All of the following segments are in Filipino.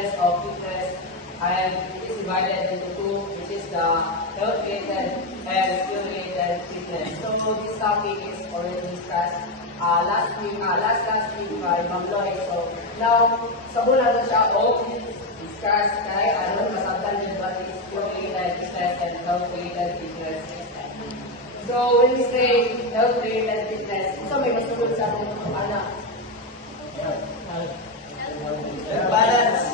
process of fitness, and it is divided into two, which is the health-related and skill-related fitness. So this topic is already discussed last week by Ma'am Lloyd. So now, sa mula na siya, discuss kaya masabtan din what is skill-related fitness and health-related fitness. So when we say health-related fitness, so may masusunod sa ating anak. Balance.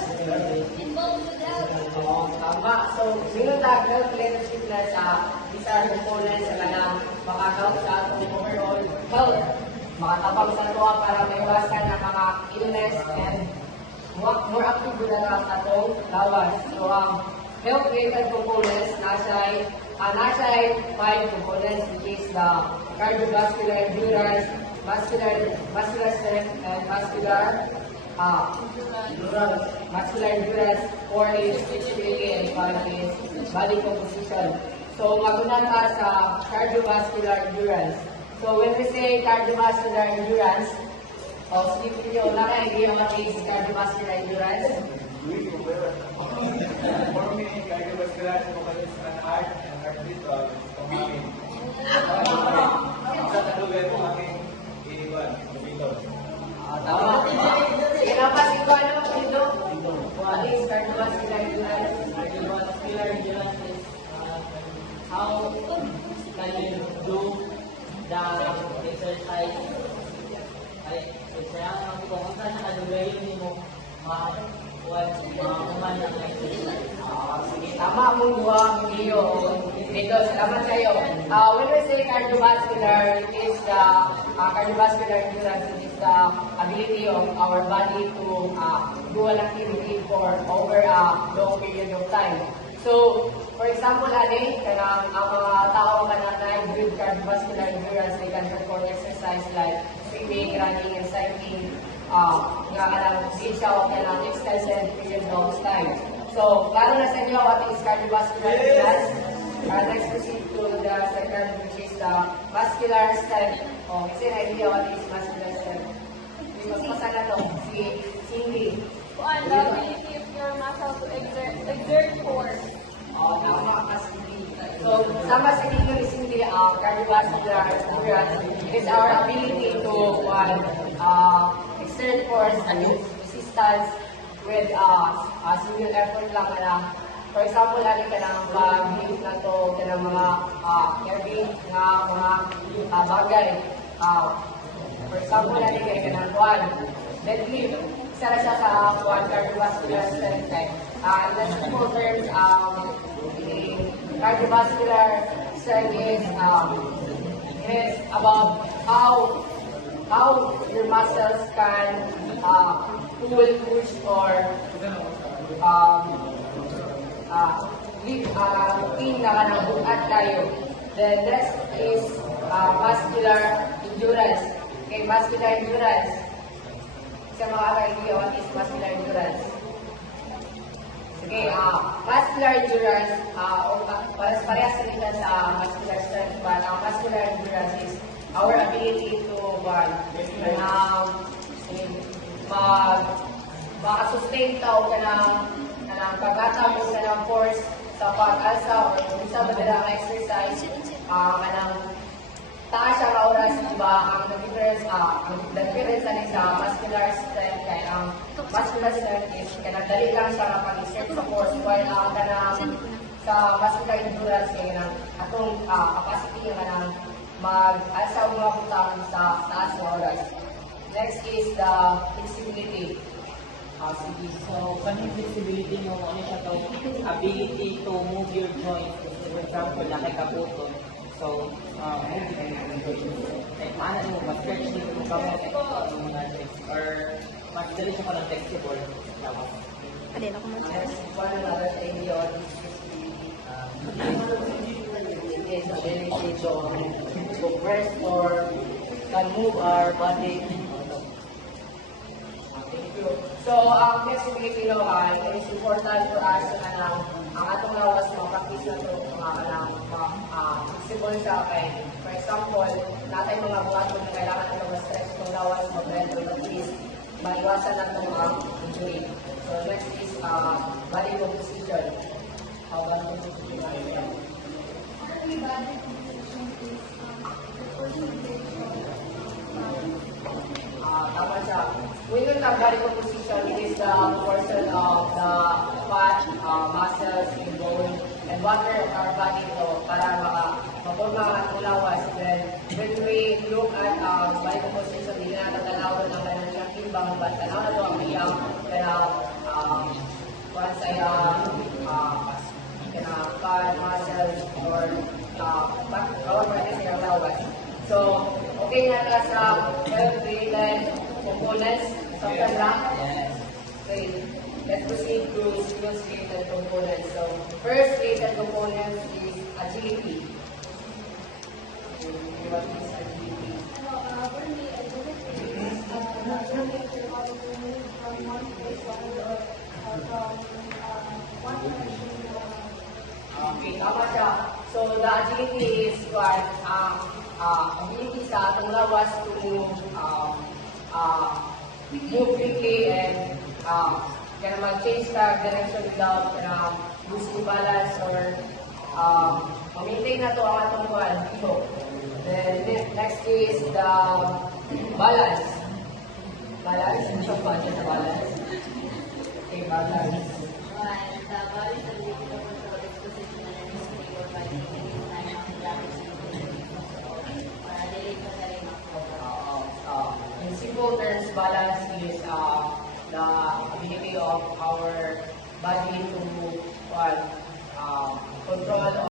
Tama. So, sinutag health-related fitness, these are components na lang makakaw sa atong overall health. Makatapang sa ito para maiwasan ng mga illness and more active na lang atong lawas. So, health-related components, nasa 5 components, which is the cardiovascular endurance, muscular strength, and muscular endurance. 4 is flexibility, and 5 is body composition. So, magunan ka sa cardiovascular endurance. So, when we say cardiovascular endurance, sige nyo, idea what is cardiovascular endurance? For me, cardiovascular is an art and heartbeat combined. Sa talugan po aking iniwan, dito. Tama. Kinapas ito, ano dito? What is cardiovascular endurance? Cardiovascular endurance is how can you do the exercise. Kaya kung saan nakalugayin mo, kuman ng exercise. Sige, tama mo buwang iyo. Dito, salamat kayo. When we say cardiovascular, it is the cardiovascular endurance, it is the ability of our body to do an activity for over a long period of time. So, for example, kanang ang mga tao na good cardiovascular endurance, they can perform exercise like swimming, running, and cycling. Nga kanang siya kanang extended period of time. So, klaro na sa inyo what is cardiovascular endurance? Let's proceed to the second, which is the muscular strength. Kasi na-idea what is muscular strength. Mas masala to, si Cindy. The ability of your muscle to exert force. Tama ka, Cindy. So, sama sa inyo ni Cindy, cardiovascular endurance is our ability to exert force and resistance with single effort lang na. For example, ka ng pag-lift na to, ka ng mga heavy na mga bagay. For example, kayo ka ng deadlift. Isa na siya sa cardiovascular strength. In the simple terms, the cardiovascular strength is about how your muscles can pull, push, or routine na kanang buhat tayo. Then next is muscular endurance. Okay, muscular endurance. Sa mga idea what is muscular endurance? Okay, muscular endurance, parehas sa nila sa muscular strength, but muscular endurance is our ability to makasustain tao ka ng pagkatapos ka ng force sa pag-asa o kung isa ba ang exercise, kanang taas siya ka oras, diba, ang difference sa muscular strength, kaya ang muscular strength is kanagdali lang siya kapag exert sa force, while sa muscular endurance, kaya atong capacity nga mag-asa o mga putang sa taas na oras. Next is the flexibility. Sige. So, kanang flexibility mo, ano siya to? Ability to move your joints. For example, nakikaputo. So, move your joints. Like, mo, ma-stretch mo kamot. Or, mas-dali siya palang flexible. Adin ako mo. Next, one another thing yun is flexibility. It is ability to press or can move our body. So, ang flexibility naman, it is important for us na ang atong lawas mapakis na ito flexible siya kay. For example, natay mga buhaton na kailangan ito ma-stretch ng lawas, mag-bend, or at least maiwasan na ito ang injury. So next is body composition. How about composition? Actually, body composition is the percentage of Tama siya. When we talk body composition, it is the portion of the fat, muscles, and bone, and water of our body to para mapurma ang lawas. Then, when we look at body composition, hindi na natanawan ng ganun siyang timbang, but tanaw na ito ang iyang kaya once ay fat, muscles, or our body sa iyang lawas. So, okay na ka sa health-related components sa lang. Yes. Okay, let's proceed to skills-related components. So, first related components is agility. Okay, what is agility? for me, agility is naturally able to move from one place to another, from one direction to another. Okay, tama siya. So, the agility is what? Ability sa atong lawas to move quickly and can mag-change the direction without losing balance or ma-maintain na to ang atong ihok. Then next is the balance. Balance? Ano siya pa sa balance? Okay, balance. The body is able to control its position and its stable by taking its time on the rapid para dili ka sa rin In simple terms, balance is the ability of our body to control